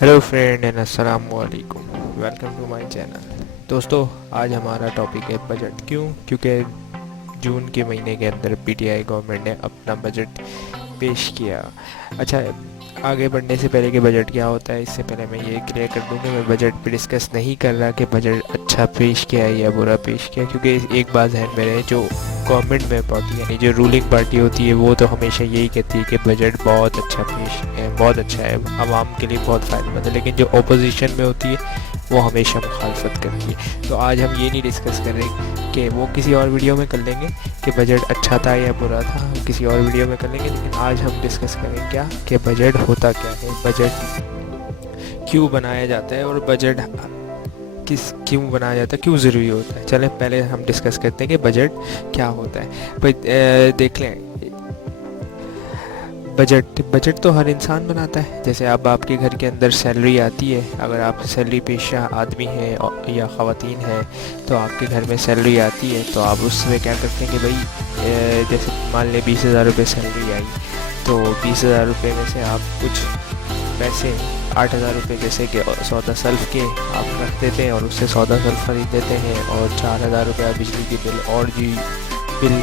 Hello friend and अस्सलाम वालेकुम। Welcome to my channel. दोस्तों, आज हमारा टॉपिक है बजट। क्योंकि जून के महीने के अंदर पीटीआई गवर्नमेंट ने अपना बजट पेश किया। अच्छा, आगे बढ़ने से पहले कि बजट क्या होता है, इससे पहले मैं ये क्लियर कर दूं कि मैं बजट पे डिस्कस नहीं कर रहा कि बजट अच्छा पेश किया है या बुरा पेश किया, क्योंकि एक बात ध्यान में रहे, जो गवर्नमेंट में पार्टी यानी जो रूलिंग पार्टी होती है वो तो हमेशा यही कहती है कि बजट बहुत अच्छा पेश है, बहुत अच्छा है, आवाम के लिए बहुत फ़ायदेमंद है। लेकिन जो अपोजिशन में होती है वो हमेशा मुखालफत करती है। तो आज हम ये नहीं डिस्कस कर रहे कि वो किसी और वीडियो में कर लेंगे कि बजट अच्छा था या बुरा था, हम किसी और वीडियो में कर लेंगे। लेकिन आज हम डिस्कस करें क्या कि बजट होता क्या है, बजट क्यों बनाया जाता है और बजट क्यों बनाया जाता है, क्यों ज़रूरी होता है। चलें पहले हम डिस्कस करते हैं कि बजट क्या होता है। देख लें, बजट तो हर इंसान बनाता है। जैसे अब आपके घर के अंदर सैलरी आती है, अगर आप सैलरी पेशा आदमी हैं या ख़वातीन हैं, तो आपके घर में सैलरी आती है तो आप उसमें क्या करते हैं कि भाई जैसे मान लें 20,000 रुपये सैलरी आई, तो 20,000 रुपये में से आप कुछ पैसे 8,000 रुपये जैसे कि सौदा सल्फ़ के आप रख देते हैं और उससे सौदा सल्फ़ ख़रीद देते हैं, और 4,000 रुपया बिजली के बिल और जी बिल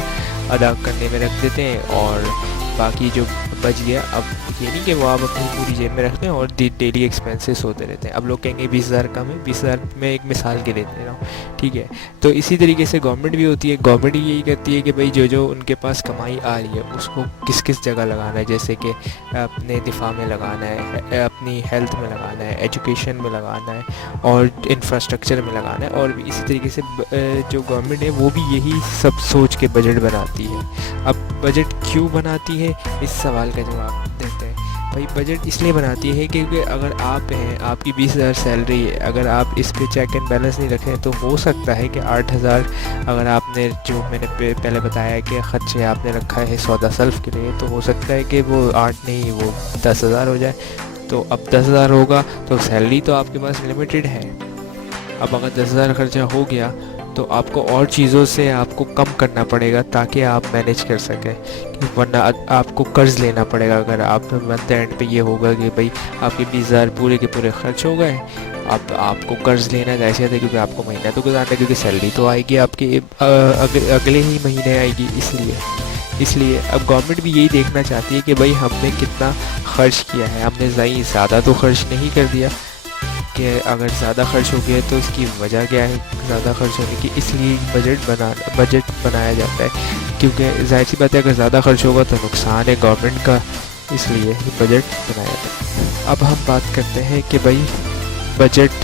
अदा करने में रख देते हैं, और बाकी जो बच गया, अब ये नहीं कि वो आप अपनी पूरी जेब में रख लें और डेली एक्सपेंसेस होते रहते हैं। अब लोग कहेंगे 20,000 कम है, 20,000 में एक मिसाल के लिए दे रहा हूँ, ठीक है। तो इसी तरीके से गवर्नमेंट भी होती है, गवर्नमेंट यही कहती है कि भाई जो जो उनके पास कमाई आ रही है उसको किस किस जगह लगाना है, जैसे कि अपने दिफा में लगाना है, अपनी हेल्थ में लगाना है, एजुकेशन में लगाना है और इंफ्रास्ट्रक्चर में लगाना है। और इसी तरीके से जो गवर्नमेंट है वो भी यही सब सोच के बजट बनाती है। अब बजट क्यों बनाती है, इस सवाल का जवाब देते हैं। भाई बजट इसलिए बनाती है क्योंकि अगर आप हैं, आपकी 20,000 सैलरी है, अगर आप इस पे चेक एंड बैलेंस नहीं रखें तो हो सकता है कि 8,000, अगर आपने जो मैंने पहले बताया कि ख़र्चे आपने रखा है सौदा सल्फ़ के लिए, तो हो सकता है कि वो 8 नहीं वो 10,000 हो जाए। तो अब 10,000 होगा तो सैलरी तो आपके पास लिमिटेड है। अब अगर 10,000 खर्चा हो गया तो आपको और चीज़ों से आपको कम करना पड़ेगा ताकि आप मैनेज कर सकें, वरना आपको कर्ज़ लेना पड़ेगा। अगर आप मंथ एंड पे ये होगा कि भाई आपके 20,000 पूरे के पूरे खर्च हो गए, अब आपको कर्ज़ लेना कैसे आता है, क्योंकि आपको महीना तो गुजारना है, क्योंकि सैलरी तो आएगी आपके अगले ही महीने आएगी। इसलिए अब गवर्नमेंट भी यही देखना चाहती है कि भाई हमने कितना खर्च किया है, हमने ज़्यादा तो खर्च नहीं कर दिया, कि अगर ज़्यादा खर्च हो गया तो इसकी वजह क्या है ज़्यादा खर्च होने की। इसलिए बजट बनाया जाता है, क्योंकि जाहिर सी बात है अगर ज़्यादा खर्च होगा तो नुकसान है गवर्नमेंट का, इसलिए बजट बनाया जाता है। अब हम बात करते हैं कि भाई बजट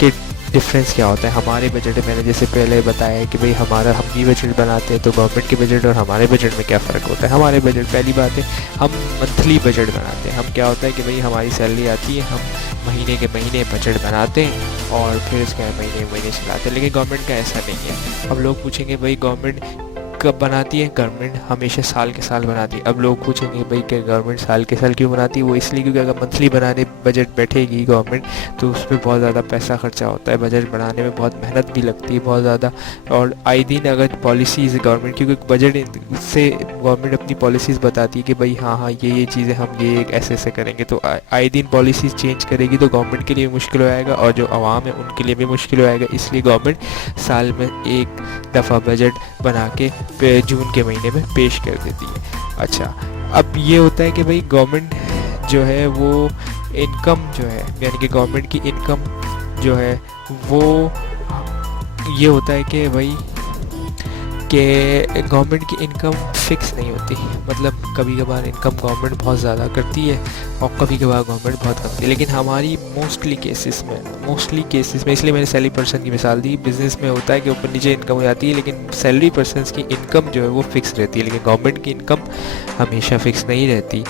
के डिफरेंस क्या होता है। हमारे बजट में मैंने जैसे पहले बताया है कि भाई हम भी बजट बनाते हैं, तो गवर्नमेंट के बजट और हमारे बजट में क्या फ़र्क होता है। हमारे बजट, पहली बात है, हम मंथली बजट बनाते हैं। हम क्या होता है कि भाई हमारी सैलरी आती है, हम महीने के महीने बजट बनाते हैं और फिर उसके महीने महीने चलाते हैं। लेकिन गवर्नमेंट का ऐसा नहीं है। अब लोग पूछेंगे भाई गवर्नमेंट कब बनाती है, गवर्नमेंट हमेशा साल के साल बनाती है। अब लोग पूछेंगे भाई क्या गवर्नमेंट साल के साल क्यों बनाती है, वो इसलिए क्योंकि अगर मंथली बनाने बजट बैठेगी गवर्नमेंट तो उस पर बहुत ज़्यादा पैसा खर्चा होता है, बजट बनाने में बहुत मेहनत भी लगती है बहुत ज़्यादा। और आए दिन अगर पॉलिसीज़ गवर्नमेंट, क्योंकि बजट से गवर्नमेंट अपनी पॉलिसीज़ बताती है कि भाई हाँ ये चीज़ें हम ये ऐसे ऐसे करेंगे, तो आए दिन पॉलिसीज़ चेंज करेगी तो गवर्नमेंट के लिए मुश्किल हो जाएगा और जो आवाम है उनके लिए भी मुश्किल हो जाएगा। इसलिए गवर्नमेंट साल में एक दफ़ा बजट बना के जून के महीने में पेश कर देती है। अच्छा, अब ये होता है कि भाई गवर्नमेंट जो है वो इनकम जो है, यानी कि गवर्नमेंट की इनकम जो है वो ये होता है कि भाई कि गवर्नमेंट की इनकम फ़िक्स नहीं होती। मतलब कभी कभार इनकम गवर्नमेंट बहुत ज़्यादा करती है और कभी कभार गवर्नमेंट बहुत कम करती है। लेकिन हमारी मोस्टली केसेस में, इसलिए मैंने सैलरी पर्सन की मिसाल दी। बिज़नेस में होता है कि ऊपर नीचे इनकम हो जाती है, लेकिन सैलरी पर्सन की इनकम जो है वो फ़िक्स रहती है, लेकिन गवर्नमेंट की इनकम हमेशा फ़िक्स नहीं रहती।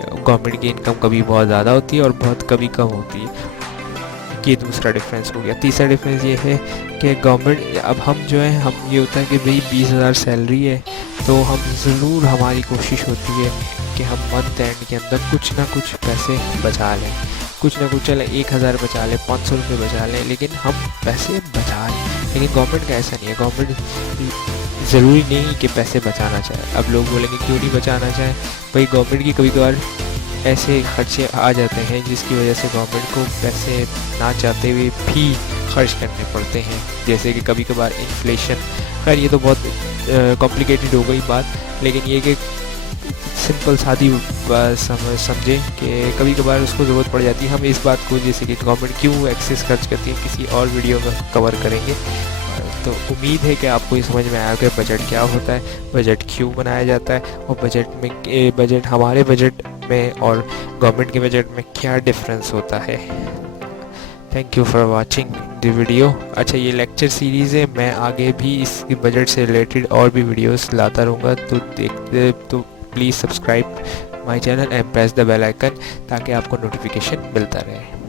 गवर्नमेंट की इनकम कभी बहुत ज़्यादा होती है और बहुत कभी कम होती है। ये दूसरा डिफरेंस हो गया। तीसरा डिफरेंस ये है कि गवर्नमेंट, अब हम जो है, हम ये होता है कि भाई 20,000 सैलरी है तो हम ज़रूर, हमारी कोशिश होती है कि हम मंथ एंड के अंदर कुछ ना कुछ पैसे बचा लें, कुछ ना कुछ, चले 1,000 बचा लें, 500 रुपये बचा लें, लेकिन हम पैसे बचा लें। लेकिन गवर्नमेंट का ऐसा नहीं है। गवर्नमेंट ज़रूरी नहीं कि पैसे बचाना चाहे। अब लोग बोलेंगे क्यों नहीं बचाना चाहे, भाई गवर्नमेंट की कभी कभार ऐसे खर्चे आ जाते हैं जिसकी वजह से गवर्नमेंट को पैसे ना चाहते हुए भी खर्च करने पड़ते हैं। जैसे कि कभी कभार इन्फ्लेशन, खैर ये तो बहुत कॉम्प्लिकेटेड हो गई बात, लेकिन ये कि सिंपल सादी बात समझें कि कभी कभार उसको ज़रूरत पड़ जाती है। हम इस बात को जैसे कि गवर्नमेंट क्यों एक्सेस खर्च करती है किसी और वीडियो में कवर करेंगे। तो उम्मीद है कि आपको ये समझ में आया कि बजट क्या होता है, बजट क्यों बनाया जाता है, और बजट हमारे बजट में और गवर्नमेंट के बजट में क्या डिफरेंस होता है। Thank you for watching the video. अच्छा, ये लेक्चर सीरीज़ है, मैं आगे भी इस बजट से रिलेटेड और भी वीडियोस लाता रहूँगा, तो देखते तो please subscribe my channel and press the bell icon ताकि आपको नोटिफिकेशन मिलता रहे।